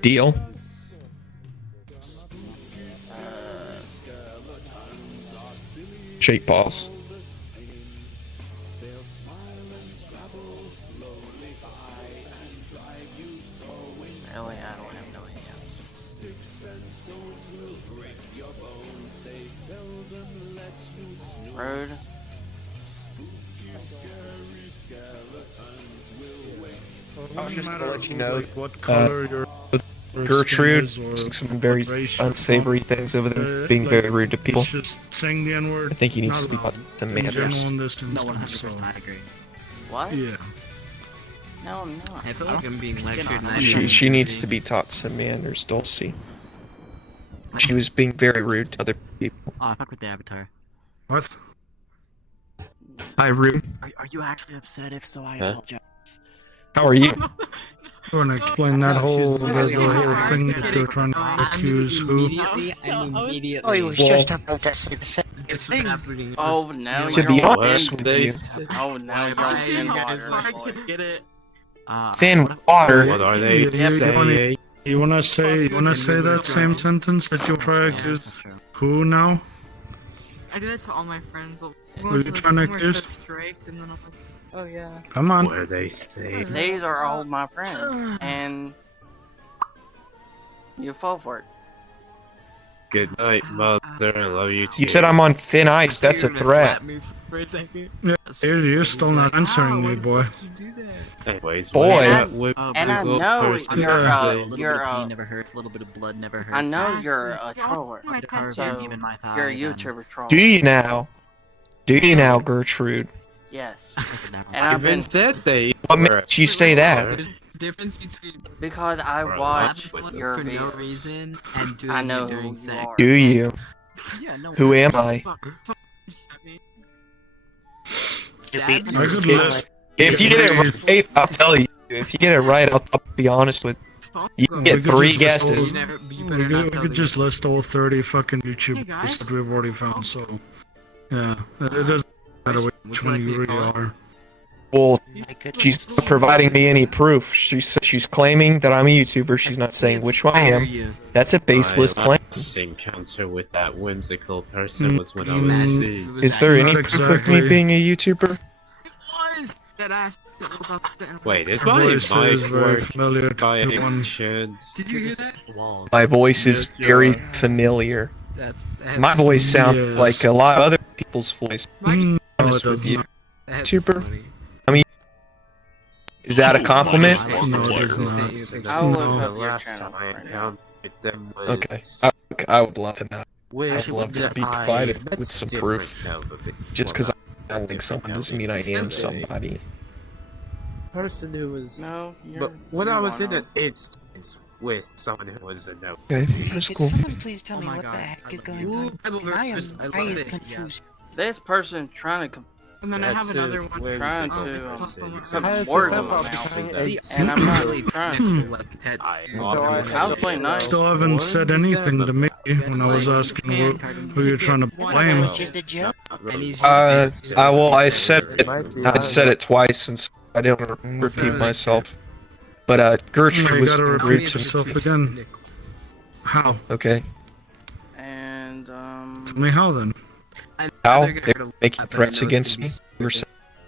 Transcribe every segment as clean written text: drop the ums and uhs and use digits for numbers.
Deal. Shake balls. Really, I don't have no hands. Rude. I'm just gonna let you know, like, what color your Gertrude skin is or saying some very what race you're unsavory from. things over there, Like, being very rude to people. It's just saying the N-word. I think he needs not to be allowed taught some in general manners. in this No, instance. 100%, So, I agree. What? yeah. No, I'm not. I feel like I'm being lectured and I She shouldn't needs be. to be taught some manners, Dulcie. She was being very rude to other people. Oh, fuck with the avatar. What? Hi, rude. Are you actually upset? If so, I Huh? apologize. How are you? You wanna explain that whole thing that you're trying to accuse who? Immediately. Oh, he was Well- just about to say the same thing. Oh, now To you're be all honest in. with you, Oh, now you're all in water. Get it. thin water. What are they You saying? wanna say that same sentence that you try to accuse who now? I do that to all my friends. I'll Who go you to trying to somewhere accuse? that's strict, and then I'm like, oh yeah. Come on. What are they saying? These are all my friends, and you fall for it. Good night, mother. I love you too. You said I'm on thin ice. That's a threat. You're still not answering me, boy. Anyways, Boy. what is that with And I the know person you're, saying? you're, pain never hurts. A little bit of blood never hurts. I know you're a troller. My pet So, joke. Even my thigh, you're a then. YouTuber troll. Do you now? Do you now, Gertrude? Yes. Never And I've been Even said they. What were makes you say that? There's a difference between because I Bro, watched that's your for no video. reason and doing I know it who during you sex. are. Do you? Yeah, no. Who am I? To be I could honest, list. If you get it right, I'll tell you. If you get it right, I'll be honest with you. Can We get could three just list all guesses. those- We could just list all 30 fucking YouTubers that we've already found, so. Yeah, it doesn't matter which one you really are. Well, my goodness. she's not providing me any proof. She's claiming that I'm a YouTuber. She's not saying which one I am. That's a baseless My claim. last encounter with that whimsical person was when I was Man, 6. Is there any Not proof of me exactly. being a YouTuber? That ass that was up there. Wait, is Your my voice is mic very working familiar by to one. any chance? Did you hear that? Wall. My voice is Yeah, very yeah. familiar. That's My voice sounds Yes. like a lot of other people's voice. No, it Honest with does you. not. That's YouTuber? funny. Is that a compliment? No, it is I not. sent you a picture. I'll No. look The up your last channel time I right now. encountered them was Okay. I would love to know. with I'd love to be provided with some proof. Just because I don't think someone doesn't mean I am somebody. person who was. No, you're, But when you I was in wanna- an instance with someone who was a no. Okay, Hey, that's could cool. someone please tell Oh me my what God. the heck is I going love on? you. Bible I am verse, I love I is it, yeah. confused. This person trying to And then I have That's another it. one. Where trying is to it? put I had words to in my think mouth, about it. See, and I'm not really trying technical, to. like, tattoos. I'll play nice. Still haven't said anything to me when I was asking who you're trying to blame. Which is the joke? I said it twice, and so I didn't repeat myself. But No, Gertrude you was gotta rude repeat to me. yourself again. How? Okay. And Tell me how then. How? They're making threats against me. We were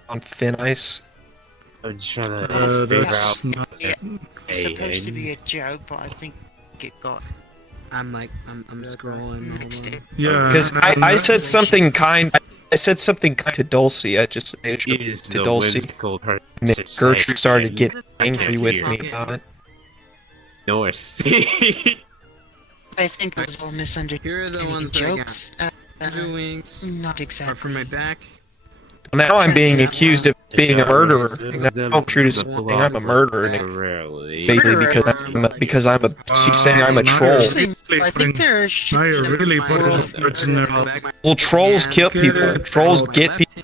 on thin ice. I'm trying to figure That's out. not. It's supposed to be a joke, but I think it got I'm scrolling. mixed in. Yeah. Because I said something kind. I said something kind to Dulcie. I just made a joke Is to the Dulcie. whimsical person And then Gertrude saying started getting I angry can't with hear. me about it. Nor see. I think it was all Here are misunderstanding the ones that I got. jokes. Two wings. Not Are exactly. from my back. Now I'm being accused of being a murderer. Is that Now Gertrude is saying I'm a murderer, and Rarely. vaguely because I'm a. She's saying I'm a Now troll. you're I think there should Now be you're a really more putting of- the words in their mouth. Well, trolls kill people. Trolls get people.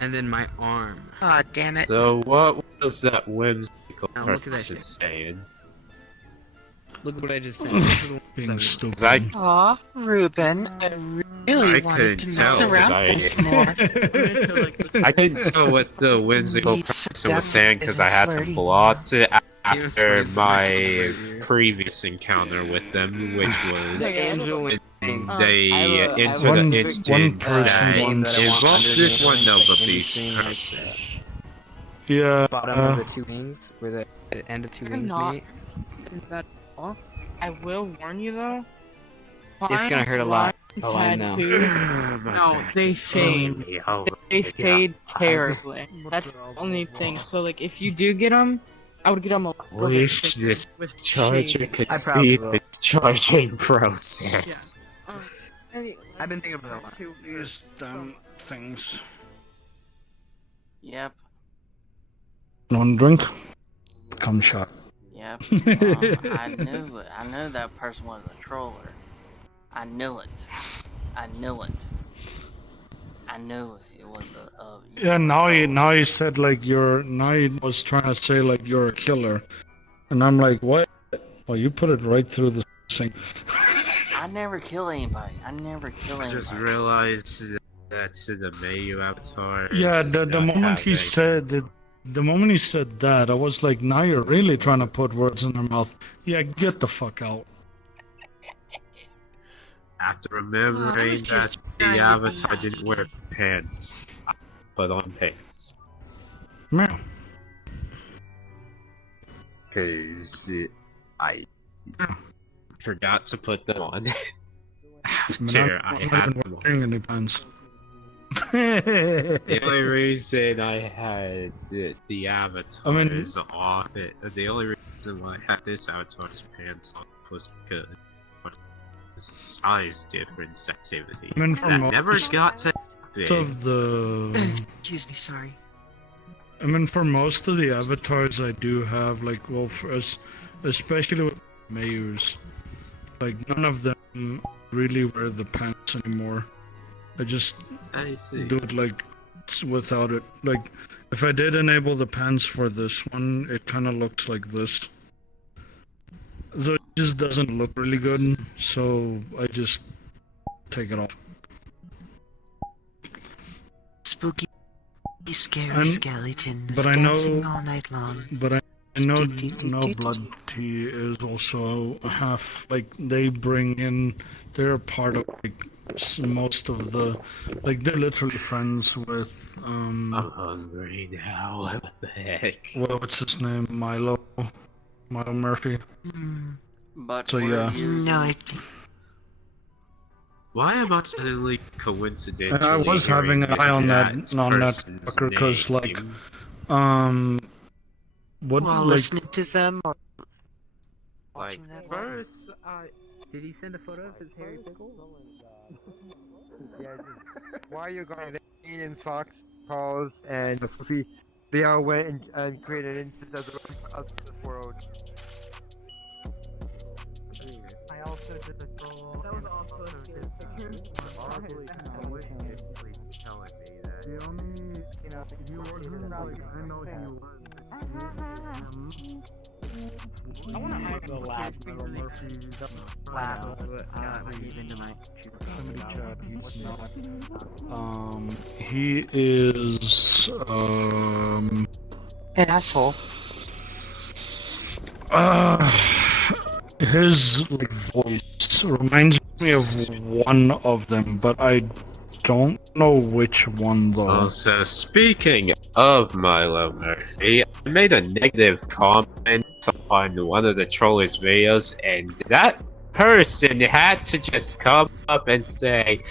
And then my arm. Ah, damn it. So what was that whimsical Now look at that person shit. saying? Look at what I just said. Being stupid. 'Cause I Aw, Ruben, I really I wanted to couldn't mess tell, 'cause around I- with this more. I couldn't tell what the whimsical It's person was saying because I had them flirty. blocked after my previous encounter with them, which was when they entered One- the one instance person, that one involved this one Nova Beast person. Yeah. Bottom of the two wings, where the end of two I'm wings not meet. in that all. I will warn you though. It's gonna hurt a lot. Oh, I know. No, they fade. They fade terribly. That's the only thing. So like, if you do get them, I would get them a little bit Wish thicker this with charger shading. could I probably speed will. the charging process. I've been thinking about that. These damn things. Yep. One drink. Come shot. Yep. I knew it. I knew that person was a troller. I knew it. I knew it. I knew it. It was a. Yeah, now he said like now he was trying to say like you're a killer, and I'm like, what? Well, you put it right through the thing. I never kill anybody. I never kill I anybody. just realized that that's the Mayu avatar. Yeah, does the not moment have he a- said that, the moment he said that, I was like, now you're really trying to put words in her mouth. Yeah, get the fuck out. After remembering was that just the trying to be avatar didn't wear pants, I put on pants. Man. Cause I forgot to put them on. After I I'm not had even them on. wearing any pants. The only reason I had the avatar I mean- is off it. The only reason why I had this avatar's pants on was because of the size difference activity. I mean, for That never most got to of the, Excuse me, sorry. I mean, for most of the avatars I do have, like, well, especially with Mayus, like, none of them really wear the pants anymore. I just I see. do it, like, without it. Like, if I did enable the pants for this one, it kind of looks like this. So it just doesn't look really good, so I just take it off. Spooky, scary I'm- skeletons but I know- dancing all night long. But I know No Blood Tea is also half, like, they bring in, they're part of, like, most of the, like, they're literally friends with, I'm hungry now. What the heck? what's his name? Milo Murphy. But So, we're yeah. using- No idea. Why am I suddenly coincidentally? I was having an eye on that person's fucker, 'cause, like, name? What, While like, listening to them or Like, watching them. First, did he send a photo of his hairy pickle? Why are you going in and Fox calls and the Fluffy? They all went and created an instance of the world. I also did the troll. That was also the only, he wasn't, like, I know he was. I want to hide the lab. Somebody chat, he's not. He is, An asshole. his, like, voice reminds me of one of them, but I don't know which one, though. Also, speaking of Milo Murphy, I made a negative comment on one of the trollers' videos, and that person had to just come up and say,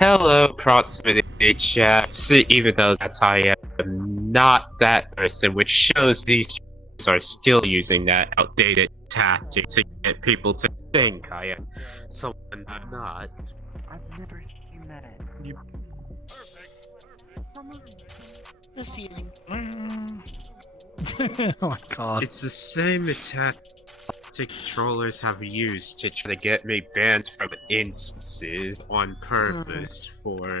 "Hello, proximity chat," even though I am not that person, which shows these trollers are still using that outdated tactic to get people to think I am someone I'm not. I've never seen that. The ceiling. Oh my god. It's the same tactic trollers have used to try to get me banned from instances on purpose for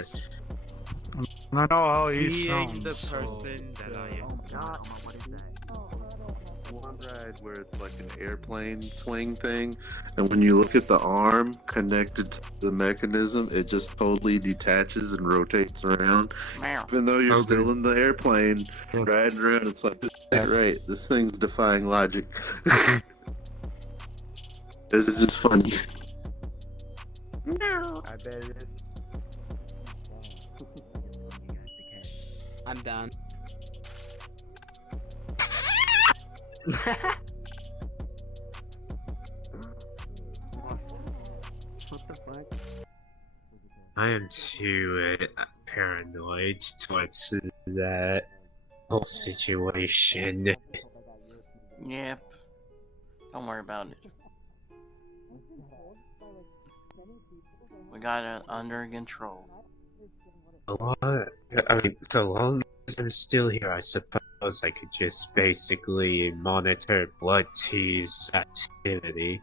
I know how he Being sounds. the so- person that I am not. One ride where it's like an airplane swing thing, and when you look at the arm connected to the mechanism, it just totally detaches and rotates around. meow. Even though you're Okay. still in the airplane, riding around, it's like this right. This thing's defying logic. This is just funny. I bet it is. I'm done. What the fuck? I am too paranoid towards that whole situation. Yep. Don't worry about it. We got it under control. So long as I'm still here, I suppose I could just basically monitor Blood T's activity.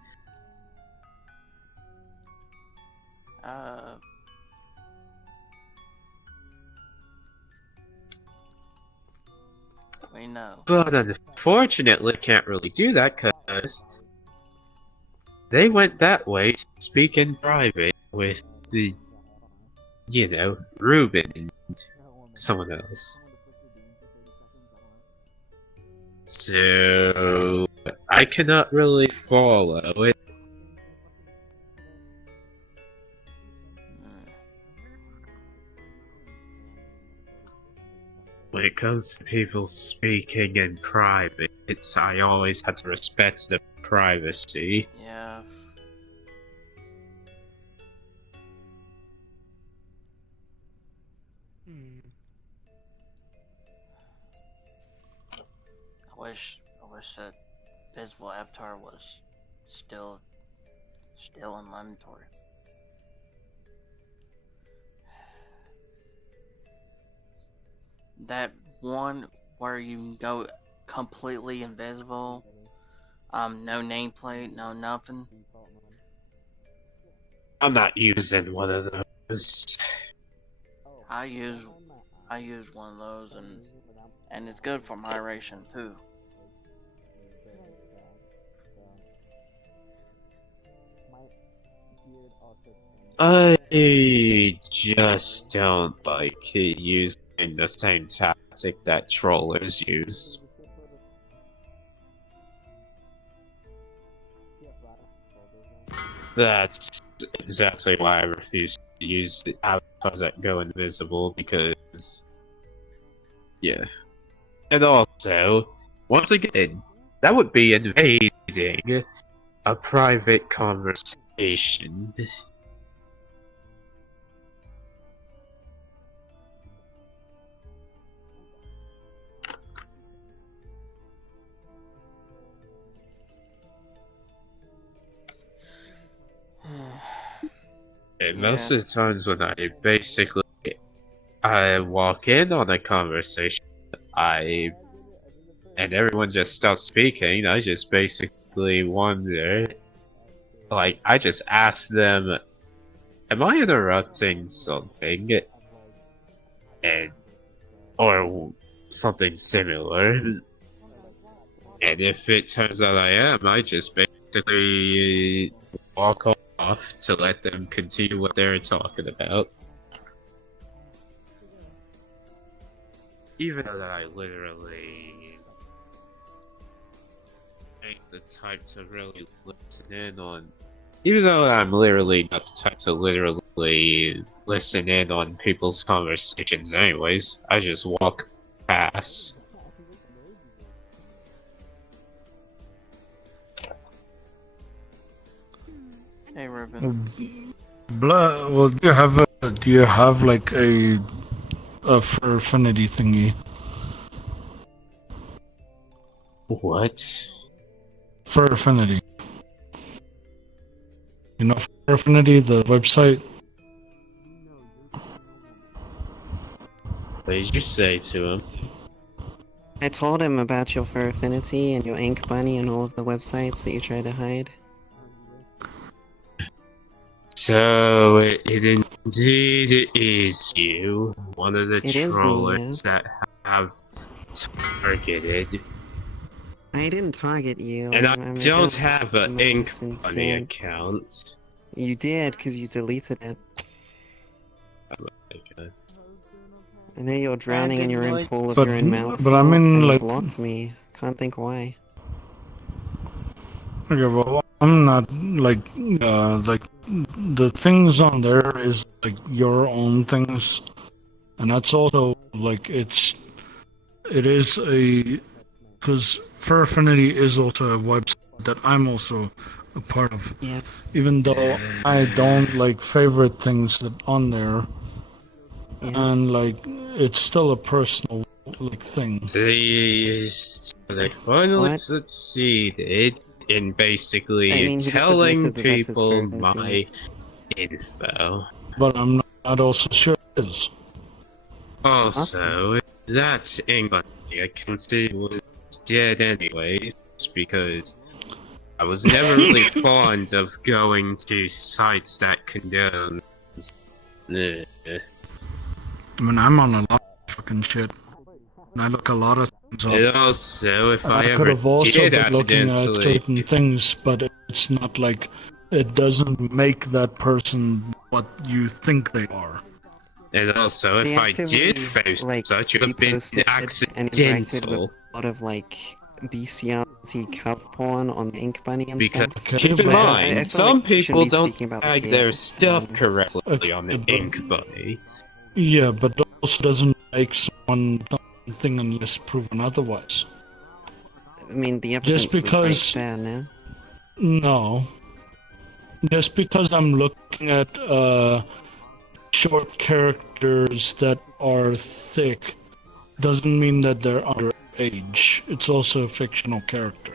We know. But unfortunately, I can't really do that because they went that way to speak in private with the, Ruben and someone else. So I cannot really follow it. When it comes to people speaking in private, I always have to respect their privacy. Yeah. I wish that visible avatar was still in my inventory. That one where you can go completely invisible, no nameplate, no nothing. I'm not using one of those. I use one of those, and it's good for moderation too. I just don't like using the same tactic that trollers use. That's exactly why I refuse to use the avatars that go invisible, because... yeah. And also, once again, that would be invading a private conversation. And most of the times when I walk in on a conversation, and everyone just starts speaking, I just basically wonder, I just ask them, am I interrupting something? Or something similar. And if it turns out I am, I just basically walk off to let them continue what they're talking about. Even though I literally ain't the type to really listen in on. Even though I'm literally not the type to literally listen in on people's conversations anyways, I just walk past. Hey, Ruben. Well, do you have like a for affinity thingy? What? For affinity. You know, for affinity, the website. What did you say to him? I told him about your Fur Affinity and your Ink Bunny and all of the websites that you try to hide. So, it indeed is you, one of the trollers that have targeted. I didn't target you. And I I'm don't have an Ink innocent Bunny man. account. You did, because you deleted it. Oh my God. I know you're drowning in your own pool of But- your own mouth. but I mean, and like- blocked me. Can't think why. Okay, well, I'm not like the things on there is like your own things, and that's also like it is a because Fur Affinity is also a website that I'm also a part of. Yes. Even though I don't like favorite things that on there, and like it's still a personal like thing. They finally What? succeeded in basically I mean, he just telling admitted that that's his people preference, my info. But I'm not also sure it is. Also, that English account was dead anyways, because I was never really fond of going to sites that condone. I mean, I'm on a lot of fucking shit, and I look a lot of things up. And also, if I I could ever have also did been looking at accidentally, certain things, but it's not like it doesn't make that person what you think they are. and also The if I activity, did face like, such, it would have been reposted and interacted accidental. with a lot of like bestiality cow porn on the Ink Bunny and Because stuff. keep in But I mind, feel some like we shouldn't people be don't speaking about the tag their kids, stuff correctly Okay, on the but- Ink Bunny. Yeah, but that also doesn't make someone something unless proven otherwise. I mean, the evidence Just was because- right there now. No. Just because I'm looking at short characters that are thick doesn't mean that they're underage. It's also a fictional character.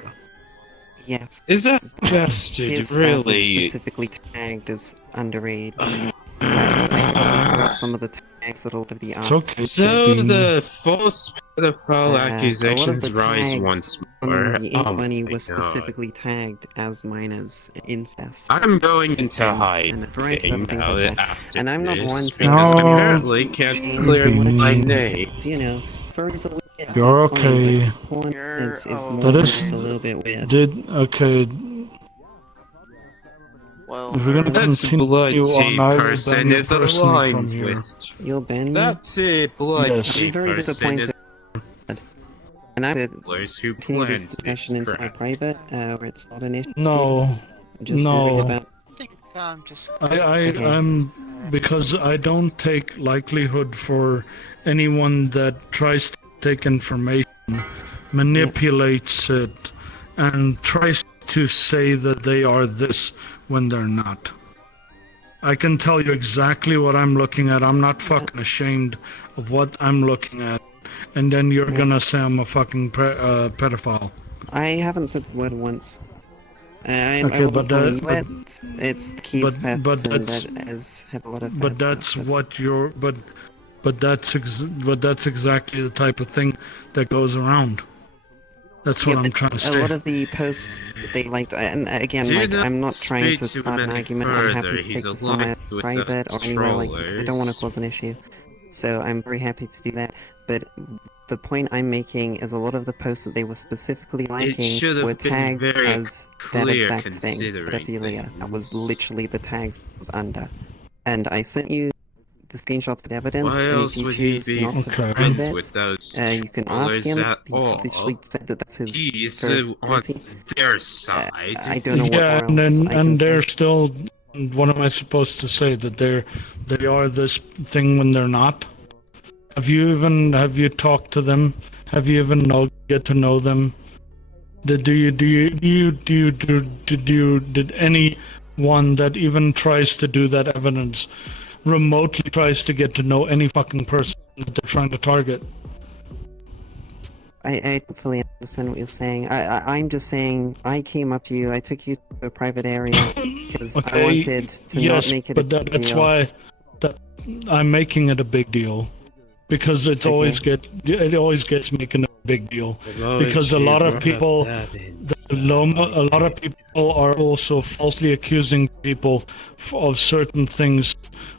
Yes. Is that His bastard stuff is really? specifically tagged as underage. I pulled up some of the tags that a lot of the It's art. okay. So Debbie. the false pedophile a lot of accusations the rise tags once on more. the Ink Oh Bunny my was god. specifically tagged as minors incest. I'm going into and a variety of hiding other things now like that. after And I'm not this one to because No. apparently can't change clear language. my name. You know, furries are weird. You're that's fine, okay. but porn You're is okay. more That than is- just a little bit weird. Okay, Well, if we're gonna That continue blood on, tea I will person ban you is personally from aligned here. with. You'll ban me? That blood Yes. tea I'm very person disappointed. is And I did killers who continue this planned discussion this inside crap. private, where it's not an issue. No, Just no. worried about I think I'm just. I'm because I don't take likelihood for anyone that tries to take information, manipulates it, and tries to say that they are this when they're not. I can tell you exactly what I'm looking at. I'm not fucking ashamed of what I'm looking at. And then you're gonna say I'm a fucking pedophile. I haven't said the word once. I Okay, wasn't but calling that- you it. It's Keith's pattern but that's- that has had a lot of But bad that's stuff. what you're. But that's exactly the type of thing that goes around. That's what Yeah, I'm but trying to a say. lot of the posts they liked, and again, Do like, not I'm not trying speak to to start him an any argument. I'm happy further. to take He's this somewhere aligned with private or those anywhere like that. I don't want to trollers. cause an issue, so I'm very happy to do that. But the point I'm making is a lot of the posts that they were specifically liking should have were been tagged very as that clear exact thing, considering pedophilia. That was things. literally the tags it was under. And I sent you the screenshots of evidence, Why and else if you would he choose be not to Okay. prove friends it, with those you can ask trollers him. at He all? literally said that that's his He's first on priority. their side. I don't know what Yeah, more and else then I can and say. they're still. What am I supposed to say? That they are this thing when they're not? Have you talked to them? Have you even get to know them? Did anyone that even tries to do that evidence remotely tries to get to know any fucking person that they're trying to target? I don't fully understand what you're saying. I'm just saying I came up to you. I took you to a private area because I Okay, wanted to yes, not make it but a big that's deal. why that I'm making it a big deal because it always gets making a big deal because a lot of people a lot of people are also falsely accusing people of certain things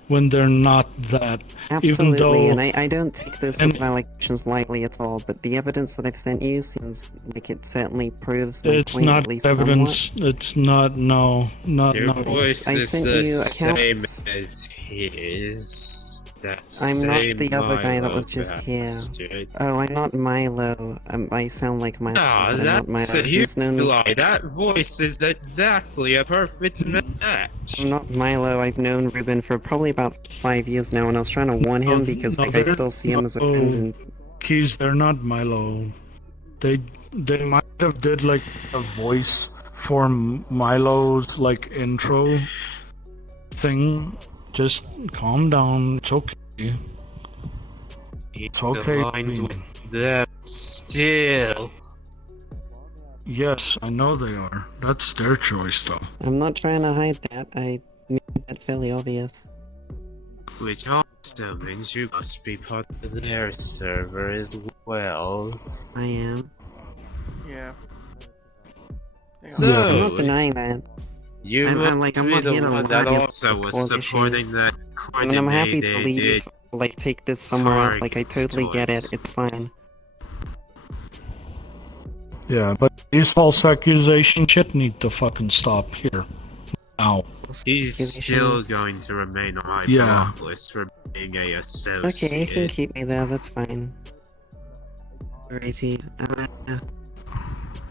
when they're not that. Absolutely, even though and I don't take this as allegations lightly at all. But the evidence that I've sent you seems like it certainly proves my it's point, not at least evidence. It's not. No, not Your not. voice I is sent the you same accounts. as his. I'm not the other guy that was just here. Oh, I'm not Milo. I sound like Milo, Ah, but I'm not that's Milo. a huge There's no... lie. That voice is exactly a perfect match. I'm not Milo. I've known Ruben for probably about 5 years now, and I was trying to warn him because like, I still see him as a friend. And... Keys, they're not Milo. They might have did like a voice for Milo's like intro thing. Just calm down. It's okay. It's okay. Aligned with them still. Yes, I know they are. That's their choice, though. I'm not trying to hide that. I made that fairly obvious. Which also means you must be part of their server as well. I am. Yeah. So, I'm not denying that. You I'm must I'm be not the here to one that lie also was cause supporting issues. that I mean, I'm happy to leave. coordinated Like, take this somewhere else. Like, I targets totally get it. towards- It's fine. Yeah, but these false accusation shit need to fucking stop here. Now. He's still going to remain on my Yeah. block list for being a associate. Okay, you can keep me there. That's fine. Alrighty.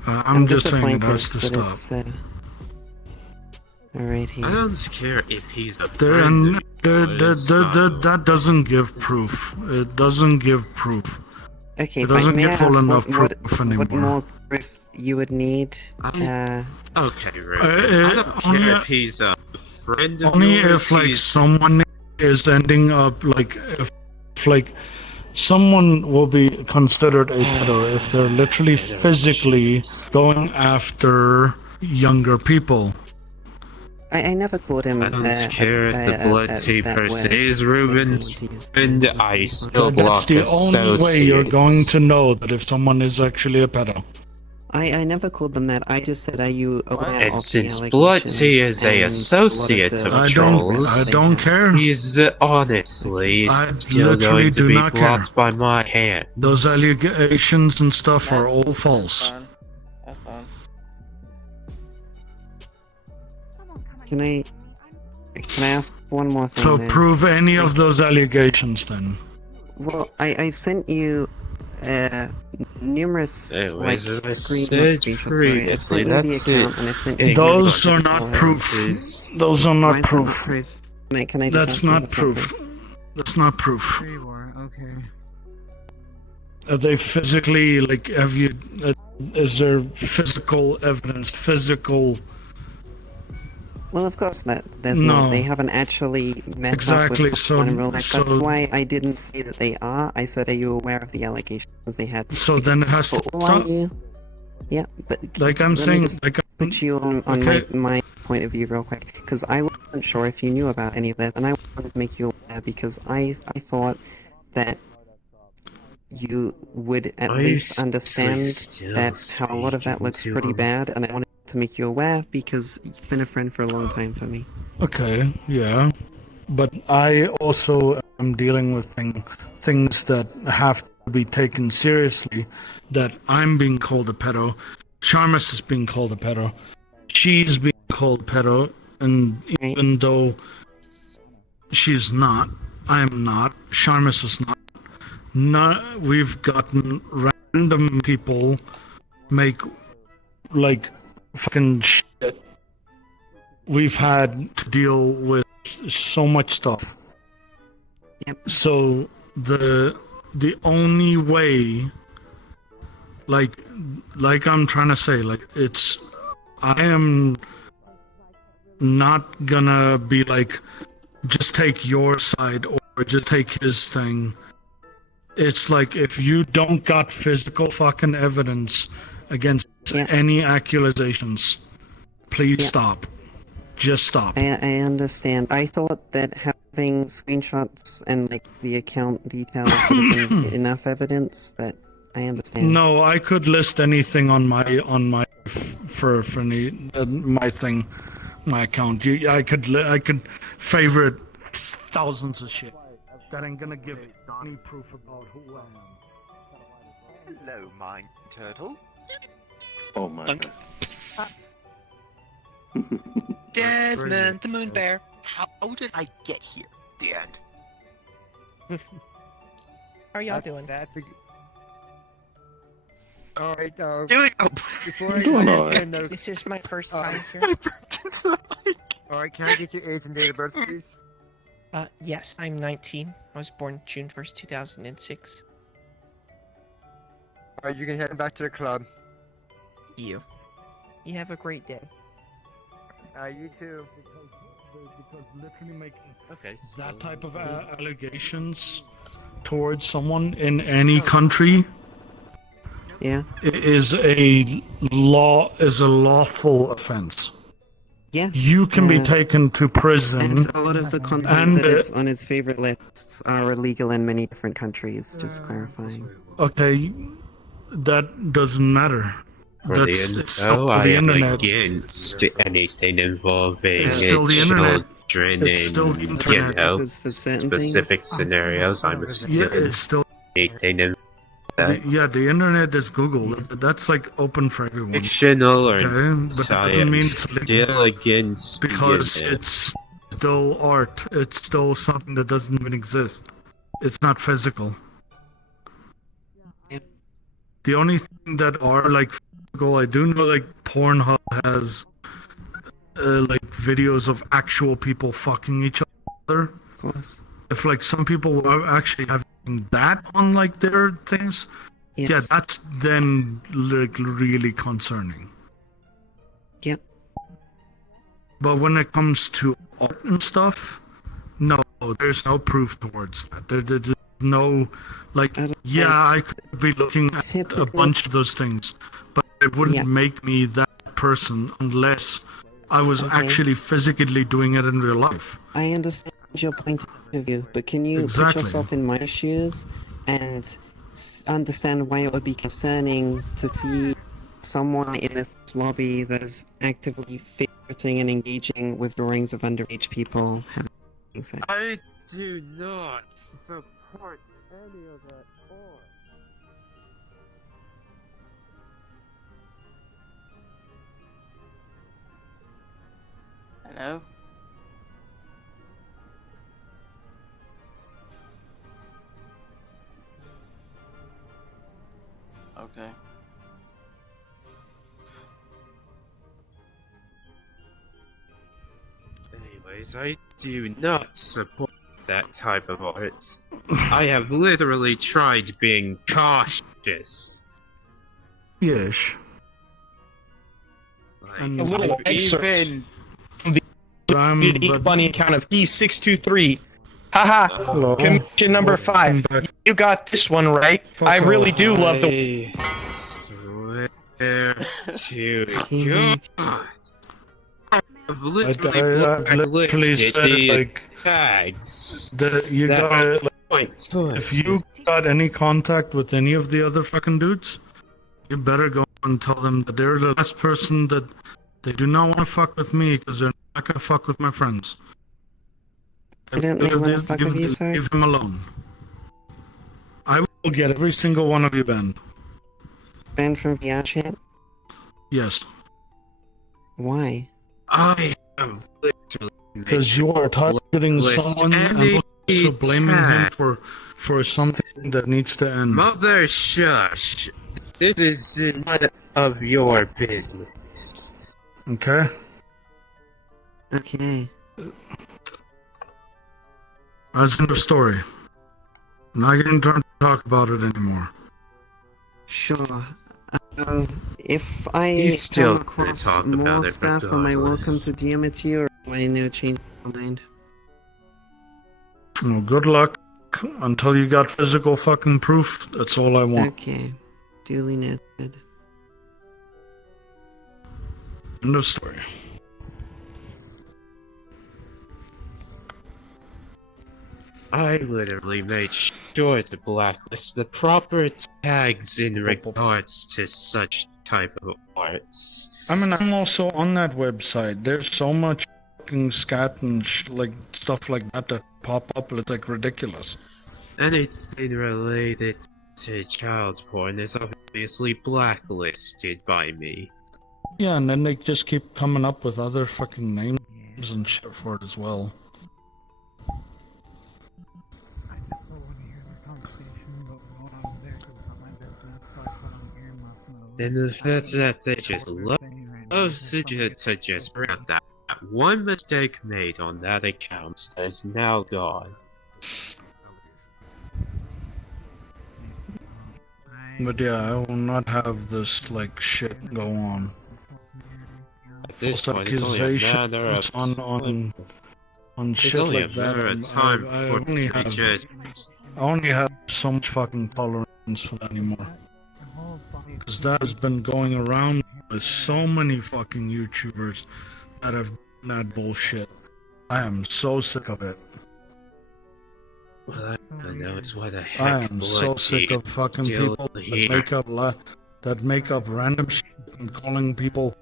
I'm just saying it has to disappointed, stop. but it's, Alrighty. I don't care if he's a There, friend of that doesn't give proof. It doesn't give proof. Okay, It doesn't may I give full ask enough proof anymore. what more proof you would need? Okay, Ruben. I don't care if he's a friend of Only yours. if like he's someone is ending up like if like someone will be considered a pedo if they're literally physically going after younger people. I never called him. I don't care if the blood tea person is Ruben's friend. I still That's block the only way you're going to know that if someone is actually a pedo. I never called them that. I just said, are you aware And of since the Blood Tea is a allegations associate and a of lot trolls, I don't care. he's honestly I still literally going to do be not care. blocked by my hand. Those allegations and stuff are all false. Fine. That's fine. Can I ask one more thing? So then? prove any of those allegations then. Well, I sent you numerous It like was, as I screenshots. said previously, that's it. Those are not proof. Those are not proof. Can I just That's ask you not something? proof. That's not proof. Okay. Are they physically like? Have you? Is there physical evidence? Physical? Well, of course not. There's No. not. They haven't actually met Exactly, up with someone in real life. so- That's why I didn't say that they are. I said, are you aware of the allegations they had? So then it has to For all I stop. knew- Yeah, but Like I'm let me saying, just like put you on okay. my point of view real quick, because I wasn't sure if you knew about any of that, and I wanted to make you aware because I thought that you would at least understand that how a lot of that looks pretty bad, and I wanted to make you aware because you've been a friend for a long time for me. Okay, yeah, but I also am dealing with things that have to be taken seriously. That I'm being called a pedo, Sharmus is being called a pedo, she's being called a pedo, and even though she's not, I'm not, Sharmus is not. We've gotten random people make like fucking shit. We've had to deal with so much stuff. Yep. So the only way, like I'm trying to say, like I am not gonna be like, just take your side or just take his thing. It's like if you don't got physical fucking evidence against any accusations, please stop. Just stop. I understand. I thought that having screenshots and like the account details would have been enough evidence, but I understand. No, I could list anything on my for my thing, my account. I could favorite thousands of shit. That ain't gonna give any proof about who I am. Hello, Mind Turtle. Oh my god. Desmond, the Moon Bear. How did I get here? The end. How are y'all doing? That's a. Alright, Dude, before I doing get alright. to another- This is my first time here. Alright, can I get your age and date of birth, please? Yes, I'm 19. I was born June 1st, 2006. Alright, you can head back to the club. You. You have a great day. You too. Because literally making Okay. that type of allegations towards someone in any country is a lawful offense. Yeah. You can be taken to prison. And a lot of the content that is on his favorite lists are illegal in many different countries, just clarifying. Okay, that doesn't matter. For That's the it's still info, I the am internet. against anything involving It's still the internet. children It's still the in, internet. Because for certain specific scenarios. I'm Yeah, it's still. anything in Yeah, the internet is Google. That's like open for everyone. fictional or Okay, but that doesn't mean it's still legal against because you know. it's still art. It's still something that doesn't even exist. It's not physical. The only thing that are like physical, I do know like Pornhub has like videos of actual people fucking each other. Of course. If like some people were actually having that on like their things, yeah, that's then like really concerning. Yep. But when it comes to art and stuff, no, there's no proof towards that. There's no, like, yeah, I could be looking at a bunch of those things, but it wouldn't make me that person unless I was actually physically doing it in real life. I understand your point of view, but can you put yourself in my shoes and understand why it would be concerning to see someone in this lobby that is actively favoriting and engaging with drawings of underage people having sex? I do not support any of that art. Hello? Okay. Anyways, I do not support that type of art. I have literally tried being cautious. Yes. Like, A little excerpt even from the Community Bunny account of E623. Haha, commission number 5. You got this one right. I really do love the. Swear to God. I've literally said the like tags. you that gotta point to it. if you got any contact with any of the other fucking dudes, you better go and tell them that they're the last person that they do not want to fuck with me because they're not gonna fuck with my friends. I don't really want to fuck with you, sir. Leave him alone. I will get every single one of you banned. Banned from VRChat? Yes. Why? I have literally Because you are targeting someone and also blaming him for something that needs to end. Mother shush. This is none of your business. Okay? Okay. That's the story. I'm not getting turned to talk about it anymore. Sure. If I He's still come gonna across talk more about it stuff, am I welcome regardless. to DM it to you, or do I need to change my mind? Well, good luck. Until you got physical fucking proof, that's all I want. Okay. Duly noted. End of story. I literally made sure to blacklist the proper tags in regards to such type of arts. I mean, I'm also on that website. There's so much fucking scat and like stuff like that pop up. It's like ridiculous. Anything related to child porn is obviously blacklisted by me. Yeah, and then they just keep coming up with other fucking names and shit for it as well. And the fact that they just love to just bring up that one mistake made on that account that is now gone. But yeah, I will not have this like shit go on. At this False point, it's only a matter of accusations on it's shit only like a that. matter of time I for only they have just I only have so much fucking tolerance for that anymore. Because that has been going around with so many fucking YouTubers that have done that bullshit. I am so sick of it. Well, I know it's why the I heck am so sick of fucking people that make up random shit and calling people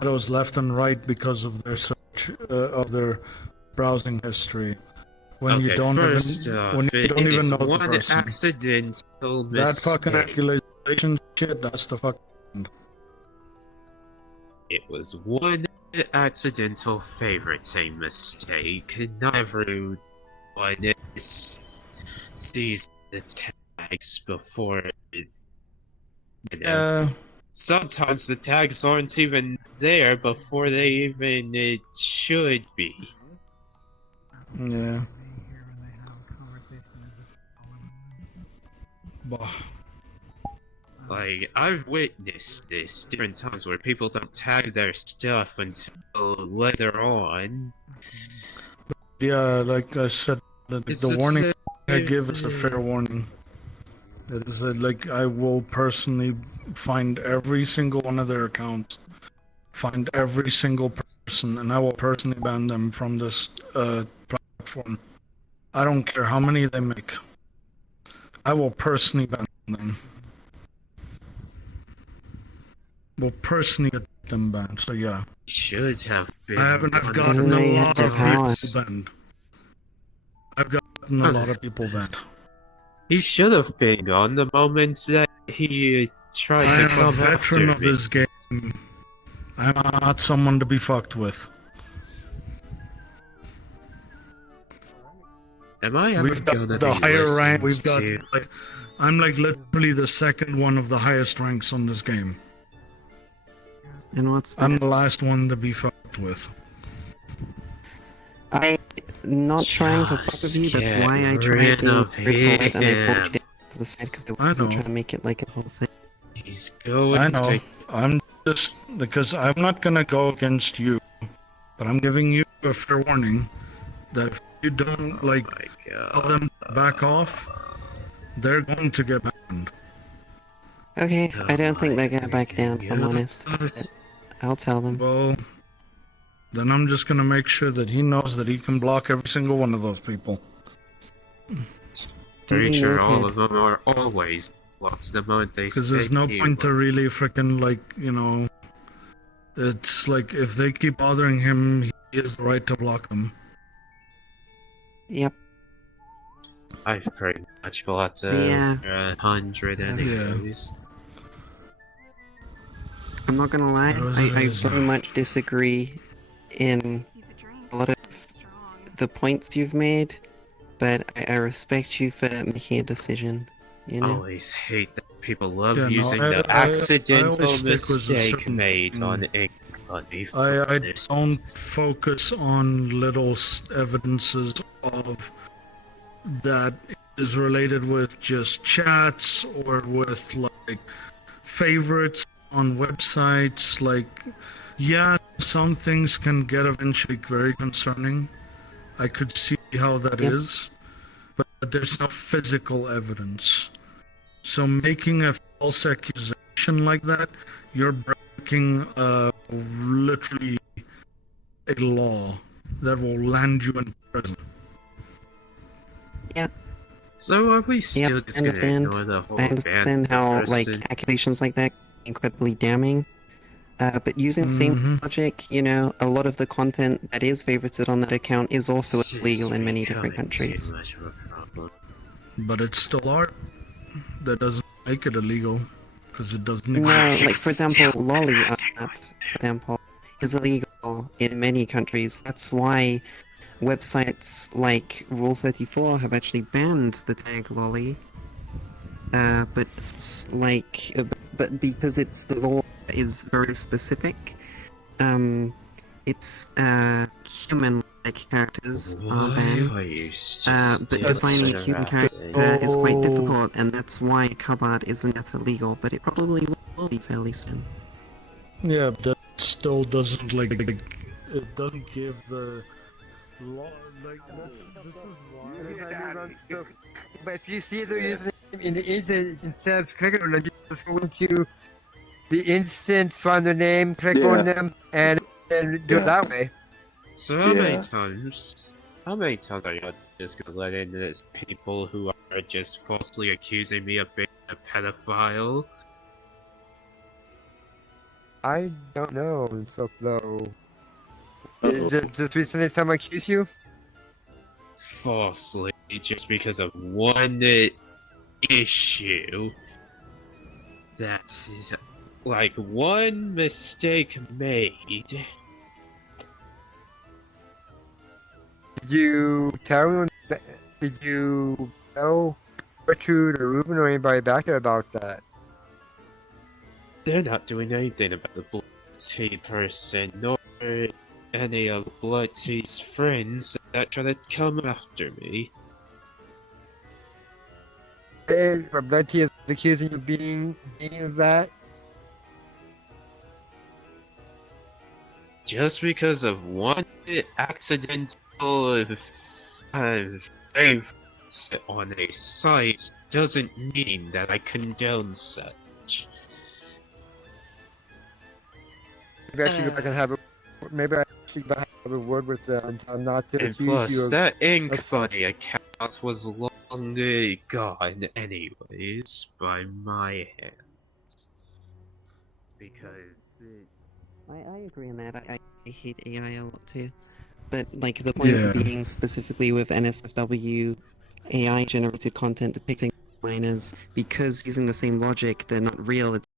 pedos left and right because of their search of their browsing history. When you don't even know the person. Accidental That fucking mistake. accusation shit, that's the fucking... It was one accidental favoriting mistake, and not everyone sees the tags before it, sometimes the tags aren't even there before they even should be. Yeah. Bah. Like, I've witnessed this different times where people don't tag their stuff until later on. Yeah, like I said, the warning I give is a fair warning. It is like I will personally find every single one of their accounts, find every single person, and I will personally ban them from this platform. I don't care how many they make. I will personally ban them. Will personally get them banned. So yeah. Should have been. I've gotten a lot of people banned. I've gotten a lot of people banned. He should have been on the moment that he tried to come after me. I am a veteran of this game. I'm not someone to be fucked with. Am I ever gonna be higher rank? We've got like, I'm like literally the second one of the highest ranks on this game. And what's that? I'm the last one to be fucked with. I'm not trying to fuck with you, that's why I tried to record and I pushed it to the side because I wasn't trying to make it like a whole thing. He's going I know. I'm just because I'm not gonna go against you, but I'm giving you a fair warning that if you don't tell them to back off, they're going to get banned. Okay, I don't think they're gonna back down, if I'm honest. But I'll tell them. Well, then I'm just gonna make sure that he knows that he can block every single one of those people. Pretty sure all of them are always blocked the moment they because there's no point to really freaking it's like if they keep bothering him, he has the right to block them. Yep. I've pretty much blocked 100 anyways. I'm not gonna lie, I very much disagree in a lot of the points you've made, but I respect you for making a decision, you know? I always hate that people love using the accidental mistake made on anybody. I don't focus on little evidences of that is related with just chats or with like favorites on websites. Like, yeah, some things can get eventually very concerning. I could see how that is, but there's no physical evidence. So making a false accusation like that, you're breaking literally a law that will land you in prison. Yeah. So are we still just gonna ignore the whole I understand how accusations like that are incredibly damning. But using same logic, you know, a lot of the content that is favorited on that account is also illegal in many different countries. But it's still art. That doesn't make it illegal, because it doesn't No, exist. like for example, lolly art, for example, is illegal in many countries. That's why websites like Rule 34 have actually banned the tag lolly. But it's like but because it's the law is very specific, it's human-like characters are banned. But defining a human character is quite difficult, and that's why Kabad isn't yet illegal. But it probably will be fairly soon. Yeah, but that still doesn't like it doesn't give the law like But if you see their username in the instance, instead of clicking on them, you just go into the instance, find their name, click on them, and then do it that way. So how many times are you just gonna let in these people who are just falsely accusing me of being a pedophile? I don't know, so though. Just recently someone accused you? Falsely, just because of one issue. That is like one mistake made. Did you tell did you tell Gertrude or Ruben or anybody back there about that? They're not doing anything about the Blood Tea person, nor any of Blood Tea's friends that try to come after me. Blood Tea is accusing you of being that? Just because of one accidental favorite on a site doesn't mean that I condone such. Maybe I should go back and have a word with them and tell them not to And accuse plus, you of that ink funny account was long gone anyways by my hands. Because I agree on that. I hate AI a lot too. But like the point being specifically with NSFW AI generated content depicting minors, because using the same logic, they're not real.